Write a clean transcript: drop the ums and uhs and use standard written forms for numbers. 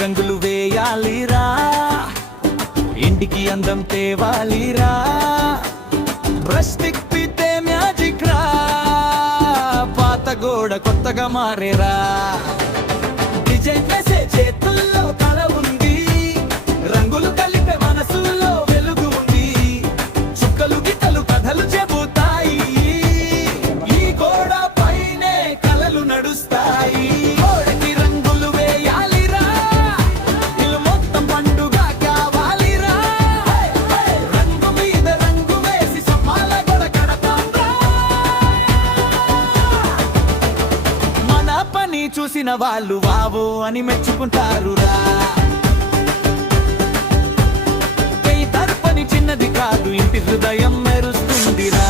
రంగులు వేయాలిరా, ఇంటికి అందం తేవాలిరా, బ్రష్ తిప్పితే మ్యాజిక్ రా, పాత గోడ కొత్తగా మారేరా. డిజైన్ వేసే చేతుల్లో కళ ఉంది, రంగులు కలిపే మనసులో వెలుగు ఉంది, చుక్కలు గిట్టలు కథలు చెబుతాయి, ఈ గోడ పైనే కలలు నడుస్తాయి. గోడకి రంగులు వేయాలిరా, ఇల్లు మొత్తం పండుగ కావాలిరా, రంగు మీద రంగు వేసి సమ్మాల గోడ కడతాంరా. మన పని చూసిన వాళ్ళు వావో అని మెచ్చుకుంటారురా. చిన్నది కాదు, ఇంటి హృదయం మెరుస్తుందిరా.